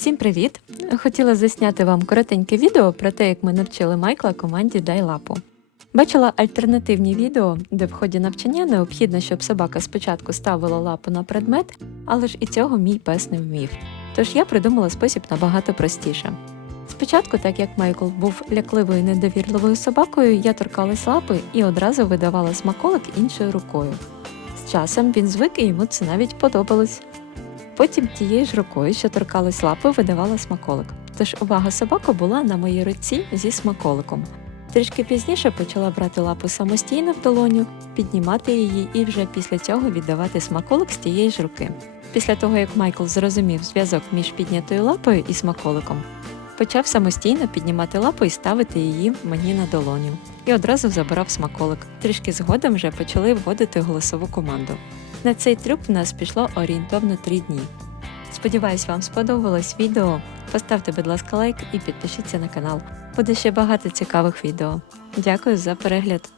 Всім привіт! Хотіла засняти вам коротеньке відео про те, як ми навчили Майкла команді Дай лапу. Бачила альтернативні відео, де в ході навчання необхідно, щоб собака спочатку ставила лапу на предмет, але ж і цього мій пес не вмів. Тож я придумала спосіб набагато простіше. Спочатку, так як Майкл був лякливою недовірливою собакою, я торкалась лапи і одразу видавала смаколик іншою рукою. З часом він звик і йому це навіть подобалось. Потім тією ж рукою, що торкалась лапи, видавала смаколик. Тож увага собаки була на моїй руці зі смаколиком. Трішки пізніше почала брати лапу самостійно в долоню, піднімати її і вже після цього віддавати смаколик з тієї ж руки. Після того, як Майкл зрозумів зв'язок між піднятою лапою і смаколиком, почав самостійно піднімати лапу і ставити її мені на долоню. І одразу забирав смаколик. Трішки згодом вже почали вводити голосову команду. На цей трюк в нас пішло орієнтовно 3 дні. Сподіваюсь, вам сподобалось відео. Поставте, будь ласка, лайк і підпишіться на канал. Буде ще багато цікавих відео. Дякую за перегляд.